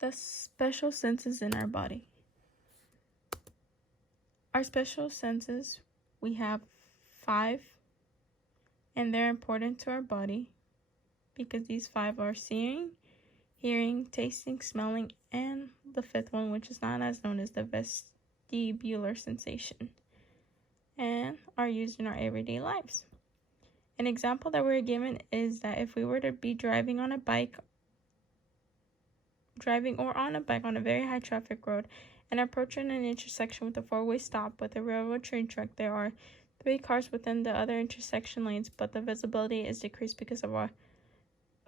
The special senses in our body. Our special senses, we have 5, and they're important to our body because these 5 are seeing, hearing, tasting, smelling, and the 5th one, which is not as known as the vestibular sensation, and are used in our everyday lives. An example that we're given is that if we were to be driving or on a bike on a very high traffic road and approaching an intersection with a 4-way stop with a railroad train track, there are 3 cars within the other intersection lanes, but the visibility is decreased because of our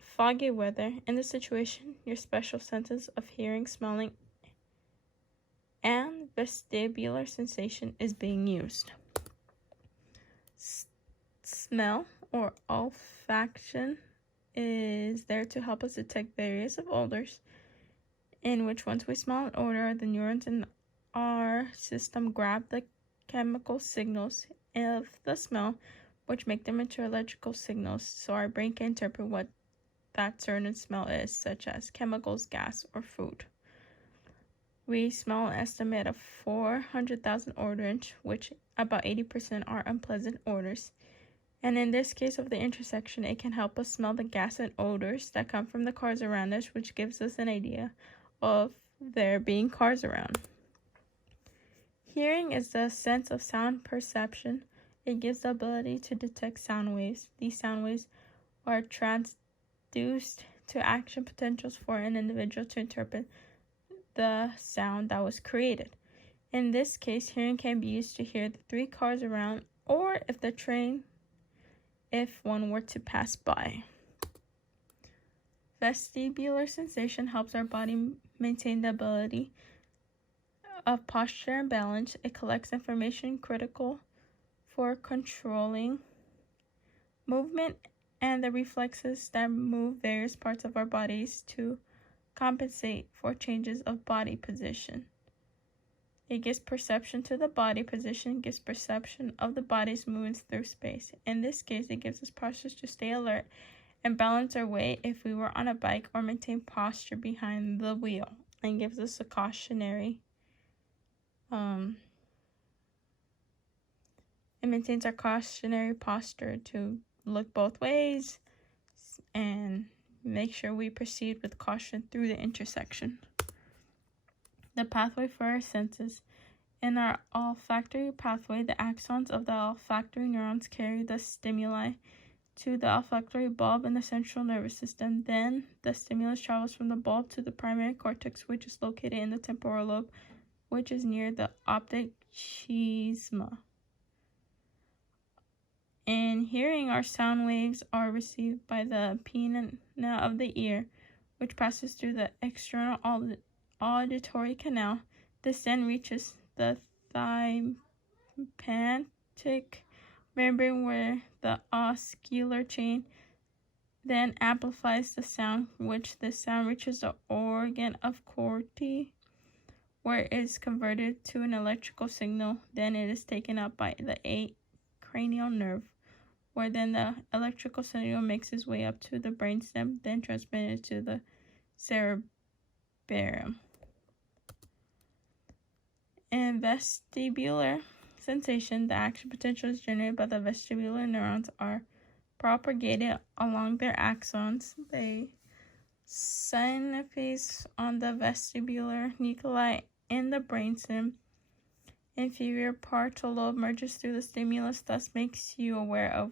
foggy weather. In this situation, your special senses of hearing, smelling, and vestibular sensation is being used. Smell or olfaction is there to help us detect various odors, in which once we smell an odor, the neurons in our system grab the chemical signals of the smell, which make them into electrical signals, so our brain can interpret what that certain smell is, such as chemicals, gas, or food. We smell an estimate of 400,000 odors, which about 80% are unpleasant odors. And in this case of the intersection, it can help us smell the gas and odors that come from the cars around us, which gives us an idea of there being cars around. Hearing is the sense of sound perception. It gives the ability to detect sound waves. These sound waves are transduced to action potentials for an individual to interpret the sound that was created. In this case, hearing can be used to hear the 3 cars around, or if one were to pass by. Vestibular sensation helps our body maintain the ability of posture and balance. It collects information critical for controlling movement and the reflexes that move various parts of our bodies to compensate for changes of body position. It gives perception to the body position, gives perception of the body's movements through space. In this case, it gives us postures to stay alert and balance our weight if we were on a bike, or maintain posture behind the wheel, and gives us a cautionary it maintains our cautionary posture to look both ways and make sure we proceed with caution through the intersection. The pathway for our senses. In our olfactory pathway, the axons of the olfactory neurons carry the stimuli to the olfactory bulb in the central nervous system. Then the stimulus travels from the bulb to the primary cortex, which is located in the temporal lobe, which is near the optic chiasma. In hearing, our sound waves are received by the pinna of the ear, which passes through the external auditory canal. This then reaches the tympanic membrane, where the oscular chain then amplifies the sound, which the sound reaches the organ of corti, where it is converted to an electrical signal. Then it is taken up by the 8th cranial nerve, where then the electrical signal makes its way up to the brainstem, then transmitted to the cerebellum. In vestibular sensation, the action potentials generated by the vestibular neurons are propagated along their axons. They synapse on the vestibular nuclei in the brainstem. Inferior parietal lobe merges through the stimulus, thus makes you aware of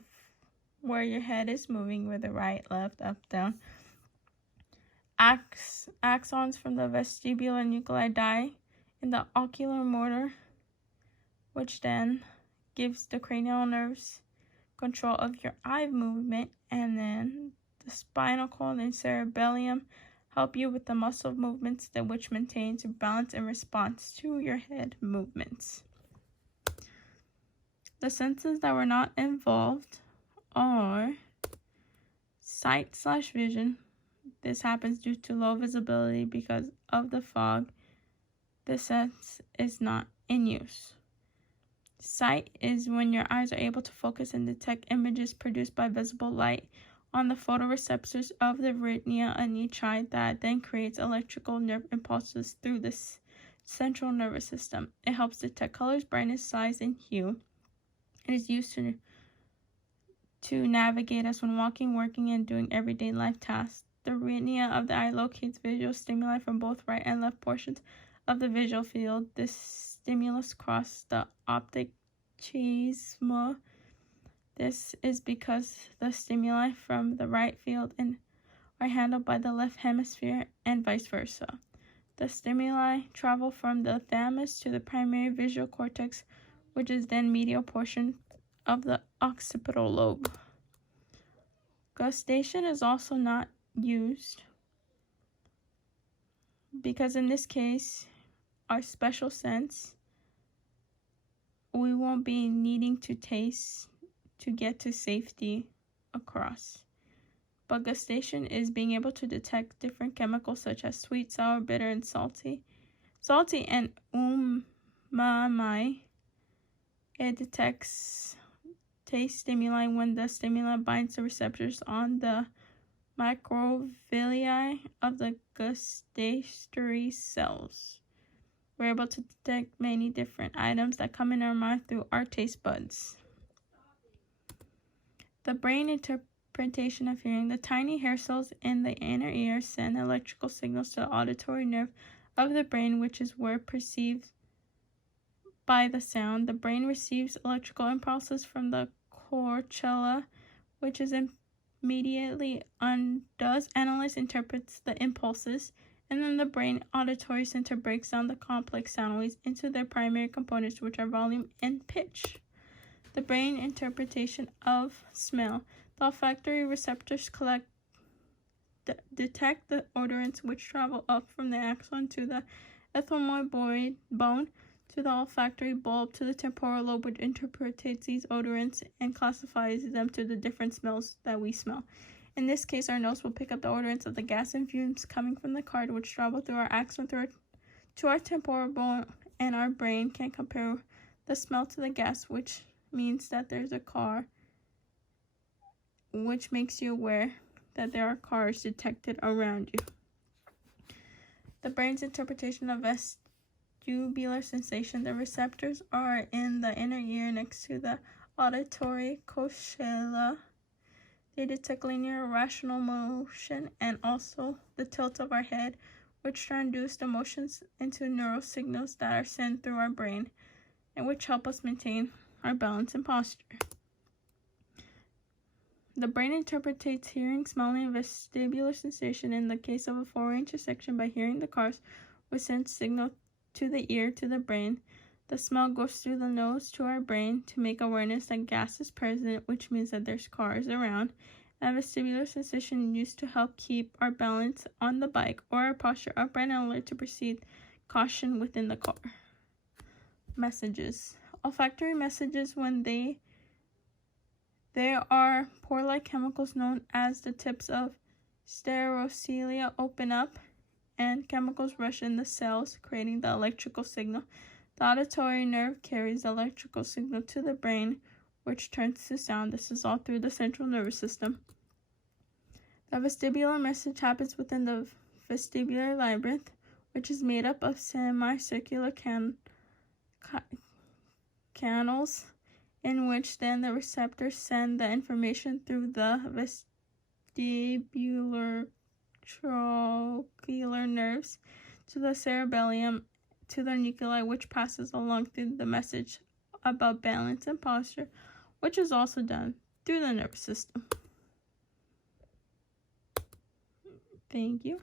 where your head is moving, whether right, left, up, down. Axons from the vestibular nuclei die in the ocular motor, which then gives the cranial nerves control of your eye movement, and then the spinal cord and cerebellum help you with the muscle movements, which maintains your balance in response to your head movements. The senses that were not involved are sight/vision. This happens due to low visibility because of the fog. This sense is not in use. Sight is when your eyes are able to focus and detect images produced by visible light on the photoreceptors of the retina in each eye that then creates electrical nerve impulses through the central nervous system. It helps detect colors, brightness, size, and hue. It is used to navigate us when walking, working, and doing everyday life tasks. The retina of the eye locates visual stimuli from both right and left portions of the visual field. This stimulus crosses the optic chiasma. This is because the stimuli from the right field are handled by the left hemisphere and vice versa. The stimuli travel from the thalamus to the primary visual cortex, which is then medial portion of the occipital lobe. Gustation is also not used because in this case, our special sense, we won't be needing to taste to get to safety across. But gustation is being able to detect different chemicals such as sweet, sour, bitter, and salty. Salty and umami. It detects taste stimuli when the stimuli binds the receptors on the microvilli of the gustatory cells. We're able to detect many different items that come in our mouth through our taste buds. The brain interpretation of hearing. The tiny hair cells in the inner ear send electrical signals to the auditory nerve of the brain, which is where perceived by the sound. The brain receives electrical impulses from the cortella, which is immediately does analyze, interprets the impulses, and then the brain auditory center breaks down the complex sound waves into their primary components, which are volume and pitch. The brain interpretation of smell. The olfactory receptors detect the odorants which travel up from the axon to the ethmoid bone to the olfactory bulb to the temporal lobe, which interprets these odorants and classifies them to the different smells that we smell. In this case, our nose will pick up the odorants of the gas and fumes coming from the car, which travel through our axon to our temporal bone, and our brain can compare the smell to the gas, which means that there's a car, which makes you aware that there are cars detected around you. The brain's interpretation of vestibular sensation. The receptors are in the inner ear next to the auditory cochlear. They detect linear rational motion and also the tilt of our head, which transduce the motions into neural signals that are sent through our brain and which help us maintain our balance and posture. The brain interprets hearing, smelling, and vestibular sensation. In the case of a four-way intersection, by hearing the cars, we send signal to the ear to the brain. The smell goes through the nose to our brain to make awareness that gas is present, which means that there's cars around. And vestibular sensation used to help keep our balance on the bike or our posture upright and alert to perceive caution within the car. Messages. Olfactory messages. When there are pore-like chemicals known as the tips of stereocilia open up and chemicals rush in the cells, creating the electrical signal. The auditory nerve carries the electrical signal to the brain, which turns to sound. This is all through the central nervous system. The vestibular message happens within the vestibular labyrinth, which is made up of semicircular canals, in which then the receptors send the information through the vestibular trochlear nerves to the cerebellum to the nuclei, which passes along through the message about balance and posture, which is also done through the nervous system. Thank you.